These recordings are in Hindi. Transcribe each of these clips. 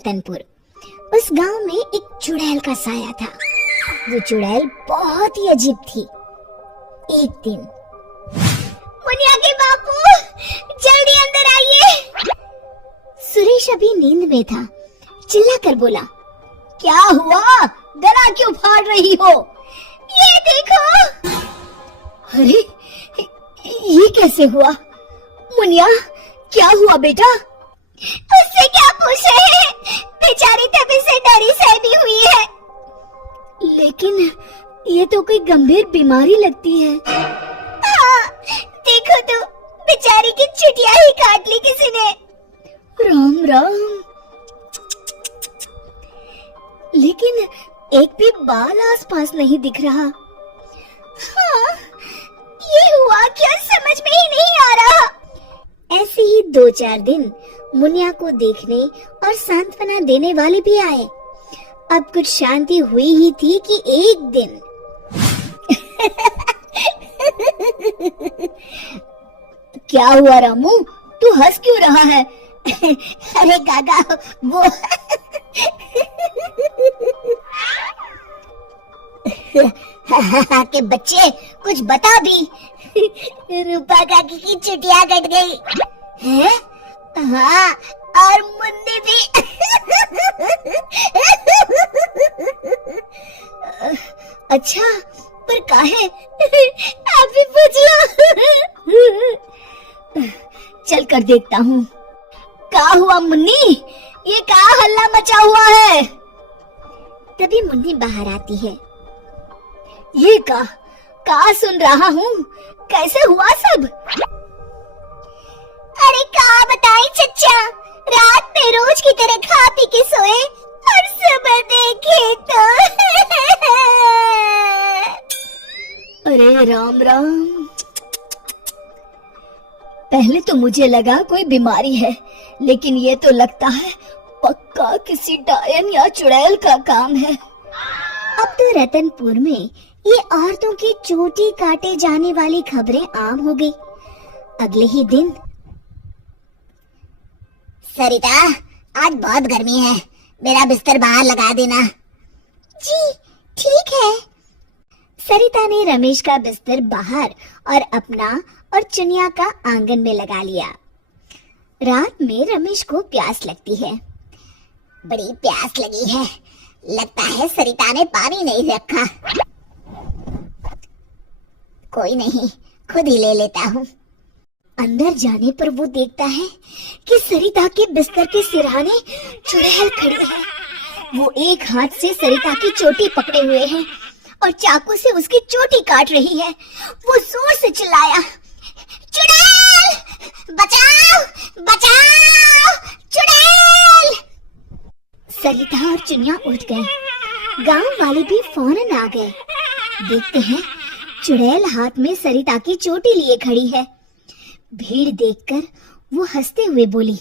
रतनपुर। उस गांव में एक चुड़ैल का साया था। वो चुड़ैल बहुत ही अजीब थी। एक दिन, मुनिया के बापू, जल्दी अंदर आइए। सुरेश अभी नींद में था, चिल्लाकर बोला, क्या हुआ? गला क्यों फाड़ रही हो? ये देखो। अरे, ये कैसे हुआ? मुनिया, क्या हुआ बेटा? उससे क्या पूछे, बेचारी तभी से डरी सहमी हुई है। लेकिन ये तो कोई गंभीर बीमारी लगती है। हाँ, देखो तो, बेचारी की चुटिया ही काट ली किसी ने। राम राम। लेकिन एक भी बाल आसपास नहीं दिख रहा। हाँ, ये हुआ क्या समझ में ही नहीं आ रहा। ऐसे ही 2-4 दिन मुनिया को देखने और सांत्वना देने वाले भी आए। अब कुछ शांति हुई ही थी कि एक दिन क्या हुआ रामू, तू हंस क्यों रहा है? अरे काका, वो के बच्चे, कुछ बता भी। रूपा काकी की चुटिया कट गई है। हाँ, और मुन्नी भी। अच्छा, पर काहे? आप भी पूछ लो। चल कर देखता हूँ। क्या हुआ मुन्नी? ये क्या हल्ला मचा हुआ है? तभी मुन्नी बाहर आती है। ये का सुन रहा हूँ, कैसे हुआ सब? अरे क्या बताएं चच्चा, रात में रोज की तरह खा पी के सोए और सुबह देखे तो अरे राम राम। पहले तो मुझे लगा कोई बीमारी है, लेकिन ये तो लगता है पक्का किसी डायन या चुड़ैल का काम है। अब तो रतनपुर में ये औरतों की चोटी काटे जाने वाली खबरें आम हो गई। अगले ही दिन, सरिता, आज बहुत गर्मी है, मेरा बिस्तर बाहर लगा देना। जी ठीक है। सरिता ने रमेश का बिस्तर बाहर और अपना और चुनिया का आंगन में लगा लिया। रात में रमेश को प्यास लगती है। बड़ी प्यास लगी है, लगता है सरिता ने पानी नहीं रखा। कोई नहीं, खुद ही ले लेता हूँ। अंदर जाने पर वो देखता है कि सरिता के बिस्तर के सिरहाने चुड़ैल खड़ी है। वो एक हाथ से सरिता की चोटी पकड़े हुए है और चाकू से उसकी चोटी काट रही है। वो जोर से चिल्लाया, चुड़ैल, बचाओ, बचाओ, चुड़ैल। सरिता और चुनिया उठ गए। गांव वाले भी फौरन आ गए। देखते हैं, चुड़ैल हाथ में सरिता की चोटी लिए खड़ी है। भीड़ देखकर वो हंसते हुए बोली,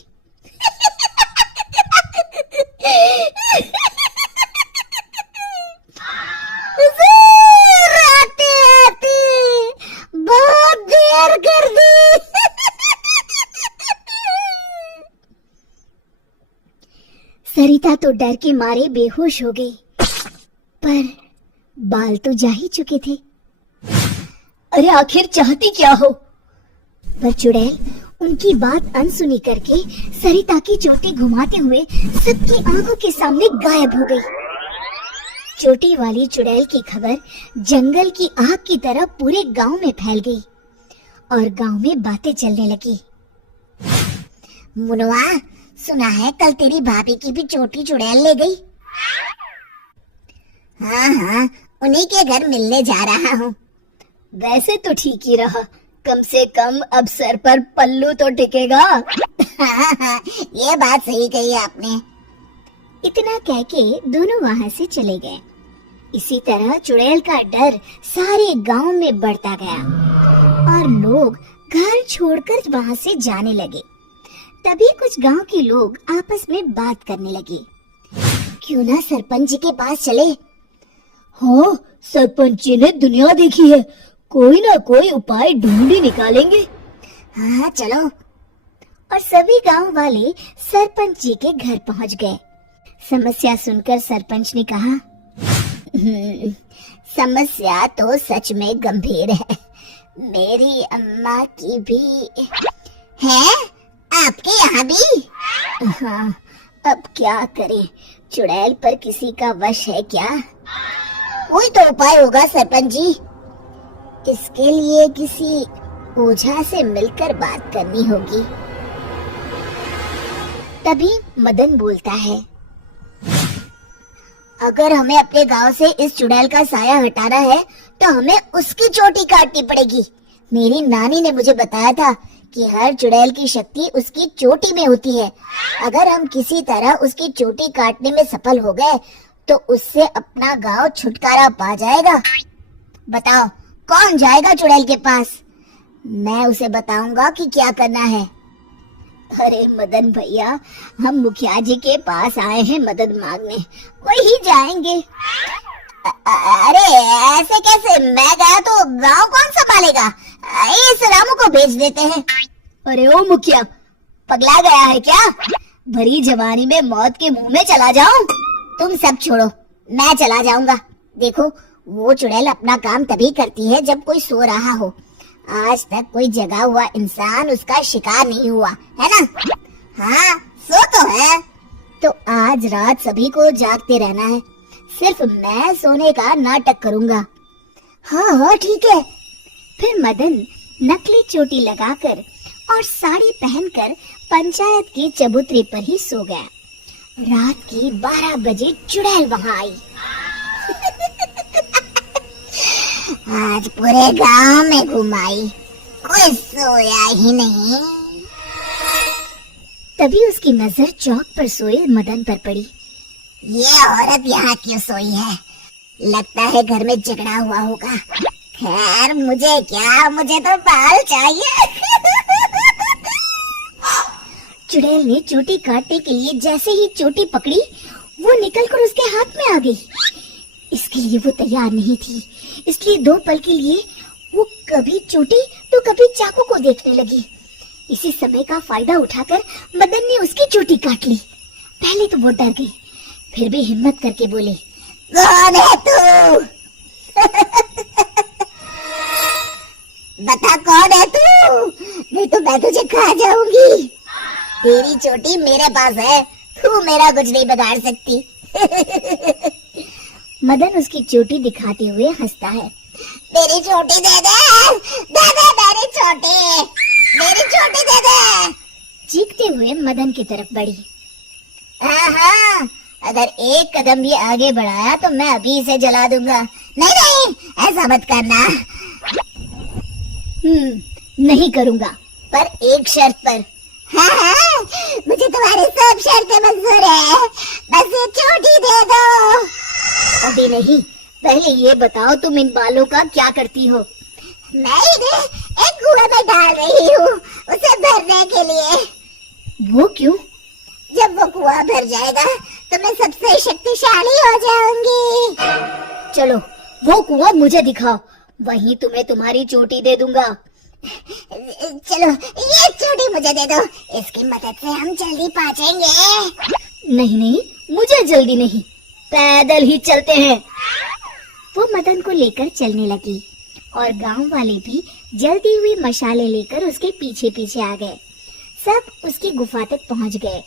आते आते बहुत देर कर दी। सरिता तो डर के मारे बेहोश हो गई, पर बाल तो जा ही चुके थे। अरे आखिर चाहती क्या हो? पर चुड़ैल उनकी बात अनसुनी करके सरिता की चोटी घुमाते हुए सबकी आंखों के सामने गायब हो गई। चोटी वाली चुड़ैल की खबर जंगल की आग की तरह पूरे गांव में फैल गई और गांव में बातें चलने लगी। मुनवा, सुना है कल तेरी भाभी की भी चोटी चुड़ैल ले गई। हाँ, उन्हीं के घर मिलने जा रहा हूँ। वैसे तो ठीक ही रहा, कम से कम अब सर पर पल्लू तो टिकेगा। ये बात सही कही आपने। इतना कह के दोनों वहाँ से चले गए। इसी तरह चुड़ैल का डर सारे गांव में बढ़ता गया और लोग घर छोड़कर वहाँ से जाने लगे। तभी कुछ गांव के लोग आपस में बात करने लगे, क्यों ना सरपंच जी के पास चले। हाँ, सरपंच जी ने दुनिया देखी है, कोई ना कोई उपाय ढूंढ ही निकालेंगे। हाँ चलो। और सभी गांव वाले सरपंच जी के घर पहुंच गए समस्या सुनकर सरपंच ने कहा, समस्या तो सच में गंभीर है। मेरी अम्मा की भी है, आपके यहाँ भी? हाँ, अब क्या करें, चुड़ैल पर किसी का वश है क्या? कोई तो उपाय होगा सरपंच जी। इसके लिए किसी ओझा से मिलकर बात करनी होगी। तभी मदन बोलता है, अगर हमें अपने गांव से इस चुड़ैल का साया हटाना है तो हमें उसकी चोटी काटनी पड़ेगी। मेरी नानी ने मुझे बताया था कि हर चुड़ैल की शक्ति उसकी चोटी में होती है। अगर हम किसी तरह उसकी चोटी काटने में सफल हो गए तो उससे अपना गांव छुटकारा पा जाएगा। बताओ कौन जाएगा चुड़ैल के पास? मैं उसे बताऊंगा कि क्या करना है। अरे मदन भैया, हम मुखिया जी के पास आए हैं मदद मांगने, वही जाएंगे। अरे ऐसे कैसे? मैं गया तो गांव कौन संभालेगा? इस रामू को भेज देते हैं। अरे ओ मुखिया, पगला गया है क्या? भरी जवानी में मौत के मुंह में चला जाऊं? तुम सब छोड़ो, मैं चला जाऊंगा। देखो, वो चुड़ैल अपना काम तभी करती है जब कोई सो रहा हो। आज तक कोई जगा हुआ इंसान उसका शिकार नहीं हुआ है ना? हाँ, सो तो है। तो आज रात सभी को जागते रहना है, सिर्फ मैं सोने का नाटक करूंगा। हाँ हाँ ठीक है। फिर मदन नकली चोटी लगाकर और साड़ी पहनकर पंचायत के चबूतरे पर ही सो गया। रात के 12 बजे चुड़ैल वहां आई। आज पूरे गांव में घुमाई, कोई सोया ही नहीं। तभी उसकी नजर चौक पर सोए मदन पर पड़ी। ये औरत यहाँ क्यों सोई है? लगता है घर में झगड़ा हुआ होगा। खैर मुझे क्या, मुझे तो बाल चाहिए। चुड़ैल ने चोटी काटने के लिए जैसे ही चोटी पकड़ी, वो निकलकर उसके हाथ में आ गई। इसके लिए वो तैयार नहीं थी, इसलिए 2 पल के लिए वो कभी चोटी तो कभी चाकू को देखने लगी। इसी समय का फायदा उठाकर मदन ने उसकी चोटी काट ली। पहले तो वो डर गई, फिर भी हिम्मत करके बोली, कौन है तू? बता कौन है तू, नहीं तो मैं तुझे खा जाऊंगी। तेरी चोटी मेरे पास है, तू मेरा कुछ नहीं बिगाड़ सकती। मदन उसकी चोटी दिखाते हुए हंसता है। मेरी चोटी दे दे, दे दे मेरी चोटी, मेरी चोटी दे दे। चीखते हुए मदन की तरफ बढ़ी। हाँ, अगर एक कदम भी आगे बढ़ाया तो मैं अभी इसे जला दूंगा। नहीं नहीं, ऐसा मत करना। नहीं करूंगा, पर एक शर्त पर। हाँ, मुझे तुम्हारी सब शर्तें मंजूर है, बस ये चोटी दे दो। अभी नहीं, पहले ये बताओ तुम इन बालों का क्या करती हो? मैं इन्हें एक कुआं में डाल रही हूँ, उसे भरने के लिए। वो क्यों? जब वो कुआं भर जाएगा तो मैं सबसे शक्तिशाली हो जाऊंगी। चलो वो कुआं मुझे दिखाओ, वहीं तुम्हें तुम्हारी चोटी दे दूंगा। चलो ये चोटी मुझे दे दो, इसकी मदद से हम जल्दी पहुंचेंगे। नहीं नहीं, मुझे जल्दी नहीं, पैदल ही चलते हैं। वो मदन को लेकर चलने लगी और गांव वाले भी जलती हुई मशाले लेकर उसके पीछे पीछे आ गए। सब उसकी गुफा तक पहुंच गए,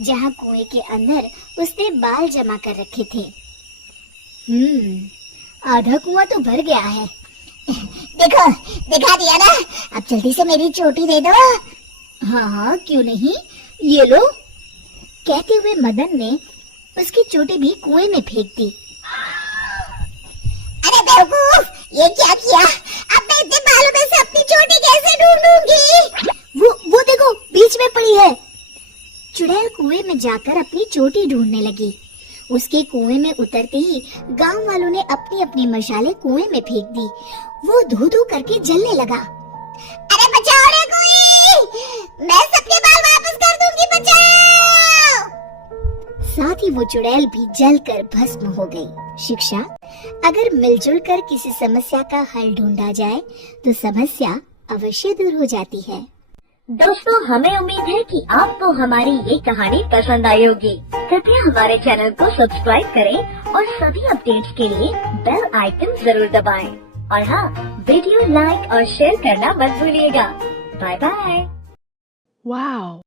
जहां कुएं के अंदर उसने बाल जमा कर रखे थे। आधा कुआं तो भर गया है। देखो, दिखा दिया ना, अब जल्दी से मेरी चोटी दे दो। हाँ हाँ क्यों नहीं, ये लो। कहते हुए मदन ने उसकी चोटी भी कुएं में फेंक दी। अरे बेवकूफ, ये क्या किया? अब मैं इतने बालों में से अपनी चोटी कैसे ढूंढूंगी? वो देखो, बीच में पड़ी है। चुड़ैल कुएं में जाकर अपनी चोटी ढूंढने लगी। उसके कुएं में उतरते ही गांव वालों ने अपनी अपनी मशाले कुएं में फेंक दी। वो धू धू करके जलने लगा। अरे बचाओ रे कोई, मैं सबके बाल वापस कर दूंगी, बचाओ। साथ ही वो चुड़ैल भी जलकर भस्म हो गई। शिक्षा: अगर मिलजुल कर किसी समस्या का हल ढूंढा जाए तो समस्या अवश्य दूर हो जाती है। दोस्तों, हमें उम्मीद है कि आपको हमारी ये कहानी पसंद आई होगी। कृपया हमारे चैनल को सब्सक्राइब करें और सभी अपडेट्स के लिए बेल आइकन जरूर दबाएं। और हाँ, वीडियो लाइक और शेयर करना मत भूलिएगा। Bye bye. Wow.